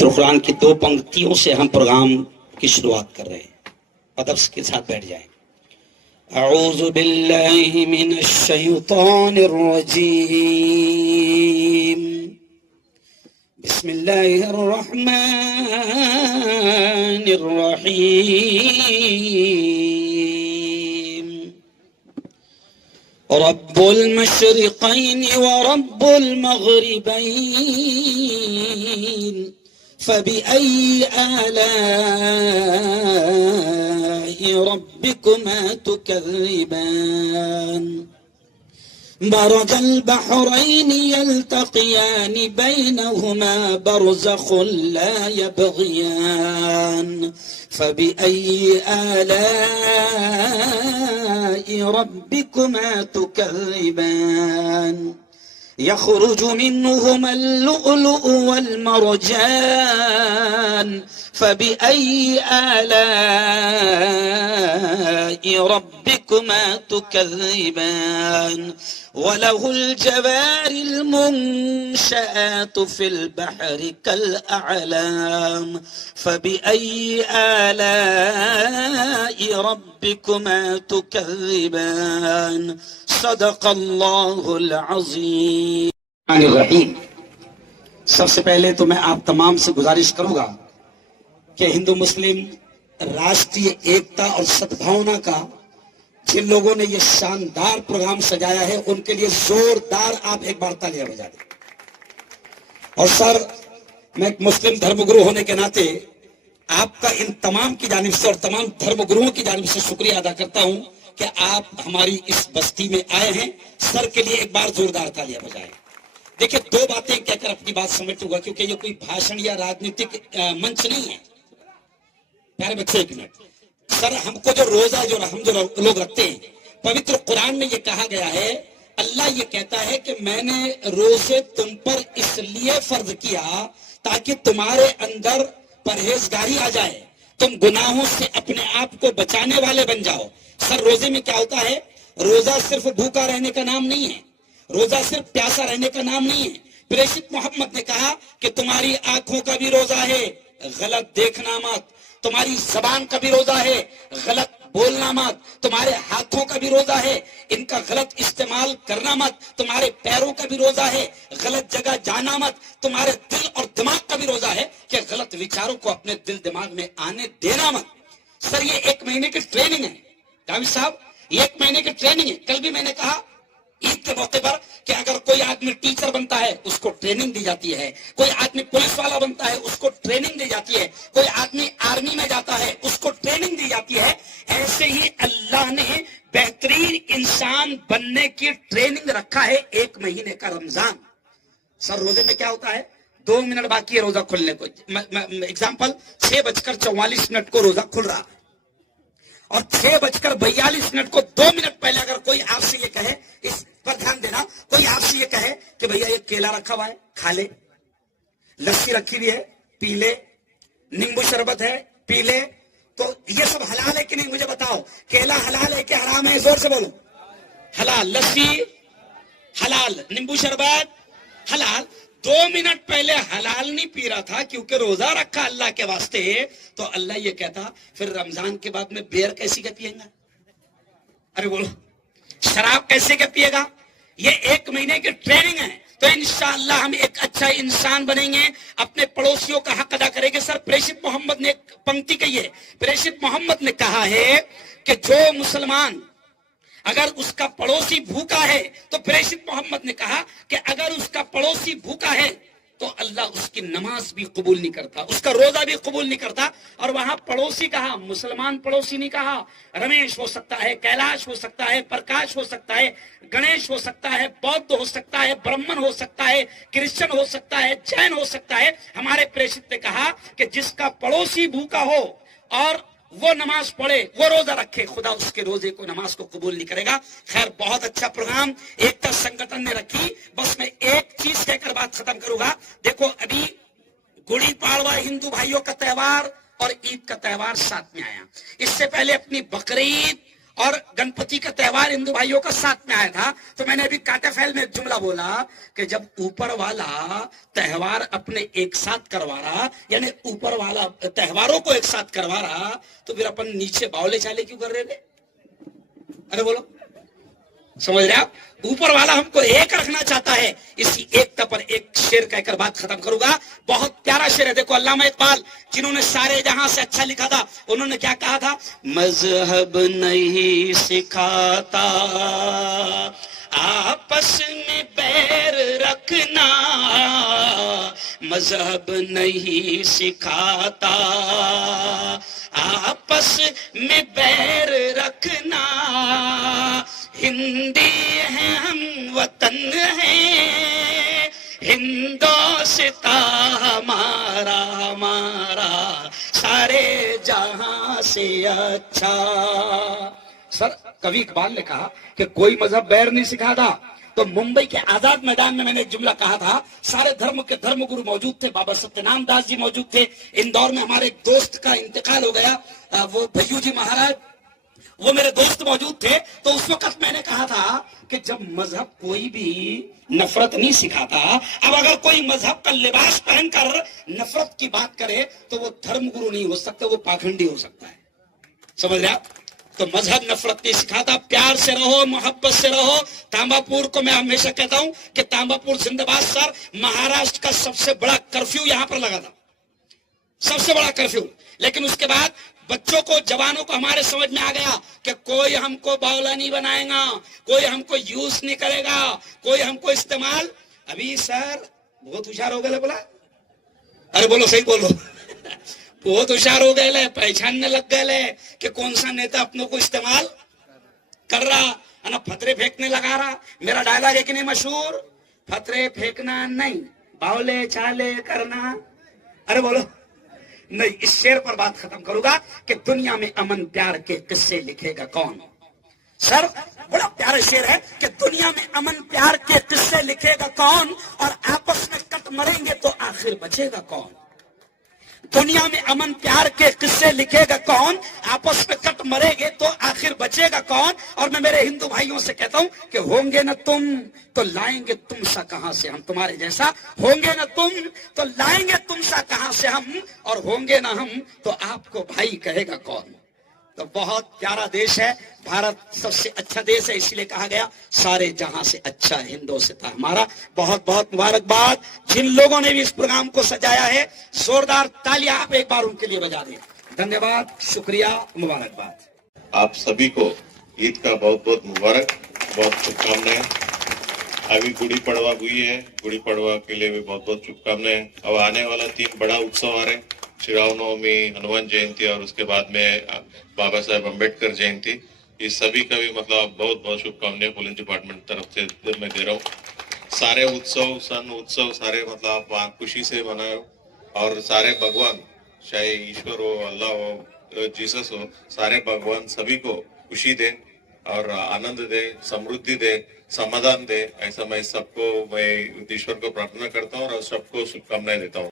قرآن کی 2 پنکتیوں سے ہم پروگرام کی شروعات کر رہے ہیں. ادب کے ساتھ بیٹھ جائیں. اعوذ باللہ من الشیطان الرجیم. بسم اللہ الرحمن الرحیم. رب المشرقین ورب المغربین فبأي آلاء ربكما تكذبان. مرج البحرين يلتقيان بينهما برزخ لا يبغيان فبأي آلاء ربكما تكذبان. يخرج منهما اللؤلؤ والمرجان فبأي آلاء ربكما تكذبان. وله الجوار المنشآت في البحر كالأعلام فبأي آلاء ربكما تكذبان. صدق اللہ العظیم. الرحیم. سب سے پہلے تو میں آپ تمام سے گزارش کروں گا کہ ہندو مسلم راشٹری ایکتا اور سدبھاونا کا جن لوگوں نے یہ شاندار پروگرام سجایا ہے ان کے لیے زوردار آپ ایک بار تالیاں بجا دیں. اور سر میں ایک مسلم دھرم گرو ہونے کے ناطے آپ کا ان تمام کی جانب سے اور تمام دھرم گروؤں کی جانب سے شکریہ ادا کرتا ہوں کہ آپ ہماری اس بستی میں آئے ہیں. سر کے لیے ایک بار زوردار تالیاں بجائیں. دیکھیں 2 باتیں کہہ کر اپنی بات سمیٹوں گا کیونکہ یہ کوئی بھاشن یا راجنیتک منچ نہیں ہے. پیارے بچے ایک منٹ. سر ہم کو جو روزہ جو لوگ رکھتے ہیں پوتر قرآن میں یہ کہا گیا ہے, اللہ یہ کہتا ہے کہ میں نے روزے تم پر اس لیے فرض کیا تاکہ تمہارے اندر پرہیزگاری آ جائے, تم گناہوں سے اپنے آپ کو بچانے والے بن جاؤ. سر روزے میں کیا ہوتا ہے؟ روزہ صرف بھوکا رہنے کا نام نہیں ہے, روزہ صرف پیاسا رہنے کا نام نہیں ہے. پریشت محمد نے کہا کہ تمہاری آنکھوں کا بھی روزہ ہے, غلط دیکھنا مت. تمہاری زبان کا بھی روزہ ہے, غلط بولنا مت. تمہارے ہاتھوں کا بھی روزہ ہے, ان کا غلط استعمال کرنا مت. تمہارے پیروں کا بھی روزہ ہے, غلط جگہ جانا مت. تمہارے دل اور دماغ کا بھی روزہ ہے کہ غلط وچاروں کو اپنے دل دماغ میں آنے دینا مت. سر یہ 1 مہینے کی ٹریننگ ہے جاوید صاحب, یہ 1 مہینے کی ٹریننگ ہے. کل بھی میں نے کہا عید کے موقع پر کہ اگر کوئی آدمی ٹیچر بنتا ہے اس کو ٹریننگ دی جاتی ہے, کوئی آدمی پولیس والا بنتا ہے اس کو ٹریننگ دی جاتی ہے, کوئی آدمی آرمی میں جاتا ہے اس کو ٹریننگ دی جاتی ہے. ایسے ہی اللہ نے بہترین انسان بننے کی ٹریننگ رکھا ہے 1 مہینے کا رمضان. سر روزے میں کیا ہوتا ہے؟ 2 منٹ باقی ہے روزہ کھلنے کو. ایگزامپل 6:44 کو روزہ کھل رہا اور 6:42 کو 2 منٹ پہلے اگر کوئی آپ سے یہ کہے, اس پر دھیان دینا, کوئی آپ سے یہ کہے کہ بھیا یہ کیلا رکھا ہوا ہے کھا لے, لسی رکھی ہوئی ہے پی لے, نیمبو شربت ہے پی لے, تو یہ سب حلال ہے کہ نہیں مجھے بتاؤ. کیلا حلال ہے کہ حرام ہے؟ زور سے بولو. حلال. لسی حلال, نیمبو شربت حلال. 2 منٹ پہلے حلال نہیں پی رہا تھا کیونکہ روزہ رکھا اللہ کے واسطے, تو اللہ یہ کہتا پھر رمضان کے بعد میں بیئر کیسی کے پیئیں گا؟ ارے بولو, شراب کیسے کے پیے گا؟ یہ 1 مہینے کی ٹریننگ ہے. تو انشاءاللہ ہم ایک اچھا انسان بنیں گے, اپنے پڑوسیوں کا حق ادا کریں گے. سر پریشت محمد نے ایک پنکتی کہی ہے, پریشت محمد نے کہا ہے کہ جو مسلمان اگر اس کا پڑوسی بھوکا ہے, تو پریشت محمد نے کہا کہ اگر اس کا پڑوسی بھوکا ہے تو اللہ اس کی نماز بھی قبول نہیں کرتا, اس کا روزہ بھی قبول نہیں کرتا. اور وہاں پڑوسی کہا, مسلمان پڑوسی نہیں کہا. رمیش ہو سکتا ہے, کیلاش ہو سکتا ہے, پرکاش ہو سکتا ہے, گنیش ہو سکتا ہے, بودھ ہو سکتا ہے, برہمن ہو سکتا ہے, کرسچن ہو سکتا ہے, جین ہو سکتا ہے. ہمارے پریشت نے کہا کہ جس کا پڑوسی بھوکا ہو اور وہ نماز پڑھے, وہ روزہ رکھے, خدا اس کے روزے کو, نماز کو قبول نہیں کرے گا. خیر بہت اچھا پروگرام ایکتا سنگٹن نے رکھی. بس میں ایک چیز کہہ کر بات ختم کروں گا. دیکھو ابھی گڑی پاڑوا ہندو بھائیوں کا تہوار اور عید کا تہوار ساتھ میں آیا. اس سے پہلے اپنی بقرعید اور گنپتی کا تہوار ہندو بھائیوں کا ساتھ میں آیا تھا. تو میں نے ابھی کاٹے فیل میں ایک جملہ بولا کہ جب اوپر والا تہوار اپنے ایک ساتھ کروا رہا, یعنی اوپر والا تہواروں کو ایک ساتھ کروا رہا, تو پھر اپن نیچے باولے چالے کیوں کر رہے تھے؟ ارے بولو, سمجھ رہے آپ؟ اوپر والا ہم کو ایک رکھنا چاہتا ہے. اسی ایکتا پر ایک شعر کہہ کر بات ختم کروں گا. بہت پیارا شعر ہے. دیکھو علامہ اقبال جنہوں نے سارے جہاں سے اچھا لکھا تھا, انہوں نے کیا کہا تھا؟ مذہب نہیں سکھاتا آپس میں بیر رکھنا, مذہب نہیں سکھاتا آپس میں بیر رکھنا, ہندی ہیں ہم وطن ہیں ہندوستاں ہمارا ہمارا سارے جہاں سے اچھا. سر کبھی اقبال نے کہا کہ کوئی مذہب بیر نہیں سکھاتا. تو ممبئی کے آزاد میدان میں نے ایک جملہ کہا تھا, سارے دھرم کے دھرم گرو موجود تھے, بابا ستیہ نام داس جی موجود تھے. اندور میں ہمارے ایک دوست کا انتقال ہو گیا, وہ بھیو جی مہاراج, وہ میرے دوست موجود تھے. تو اس وقت میں نے کہا تھا کہ جب مذہب کوئی بھی نفرت نہیں سکھاتا, اب اگر کوئی مذہب کا لباس پہن کر نفرت کی بات کرے تو وہ دھرم گرو نہیں ہو سکتا, وہ پاکھنڈی ہو سکتا ہے. سمجھ رہے آپ؟ تو مذہب نفرت نہیں سکھاتا, پیار سے رہو, محبت سے رہو. تانبا پور کو میں ہمیشہ کہتا ہوں کہ تانبا پور زندہ باد. سر مہاراشٹر کا سب سے بڑا کرفیو یہاں پر لگا تھا, سب سے بڑا کرفیو. لیکن اس کے بعد بچوں کو, جوانوں کو ہمارے سمجھ میں آ گیا کہ کوئی ہم کو باولا نہیں بنائے گا, کوئی ہم کو یوز نہیں کرے گا, کوئی ہم کو استعمال. ابھی سر بہت ہوشیار ہو گئے, بولا ارے بولو صحیح بولو, بہت ہوشیار ہو گئے, پہچاننے لگ گئے کہ کون سا نیتا اپنوں کو استعمال کر رہا ہے نا, پتھرے پھینکنے لگا رہا. میرا ڈائلاگ ہے کہ نہیں مشہور, پتھرے پھینکنا نہیں, باولے چالے کرنا. ارے بولو نہیں. اس شعر پر بات ختم کروں گا کہ دنیا میں امن پیار کے قصے لکھے گا کون. سر بڑا پیارا شعر ہے کہ دنیا میں امن پیار کے قصے لکھے گا کون, اور آپس میں کٹ مریں گے تو آخر بچے گا کون. دنیا میں امن پیار کے قصے لکھے گا کون, آپس میں کٹ مرے گے تو آخر بچے گا کون. اور میں میرے ہندو بھائیوں سے کہتا ہوں کہ ہوں گے نہ تم تو لائیں گے تم سا کہاں سے ہم, تمہارے جیسا ہوں گے نہ تم تو لائیں گے تم سا کہاں سے ہم, اور ہوں گے نہ ہم تو آپ کو بھائی کہے گا کون. تو بہت پیارا دیش ہے بھارت, سب سے اچھا دیش ہے, اسی لیے کہا گیا سارے جہاں سے اچھا ہندوستاں ہمارا. بہت بہت مبارکباد جن لوگوں نے بھی اس پروگرام کو سجایا ہے, زوردار تالیاں آپ ایک بار ان کے لیے بجا دیں. دھنیہ واد, شکریہ, مبارکباد. آپ سبھی کو عید کا بہت بہت مبارک, بہت شبھ ابھی گڑی پڑوا ہوئی ہے, گڑی پڑوا کے لیے بھی بہت بہت شبھ کامنائیں. اب آنے والا 3 بڑا اتسو آ رہے ہیں, شری رام نومی, ہنومان جینتی, اور اس کے بعد میں بابا صاحب امبیڈکر جینتی. یہ سبھی کا بھی مطلب بہت بہت شبھ کامنائیں پولیس ڈپارٹمنٹ طرف سے میں دے رہا ہوں. سارے اتسو, سن اتسو سارے مطلب خوشی سے منائے, اور سارے بھگوان, چاہے ایشور ہو, اللہ ہو, جیسس ہو, سارے بھگوان سبھی کو خوشی دے اور آنند دے, سمردھی دے, سمادھان دے. ایسا میں سب کو, میں ایشور کو پرارتھنا کرتا ہوں اور سب کو شبھ کامنائیں دیتا ہوں.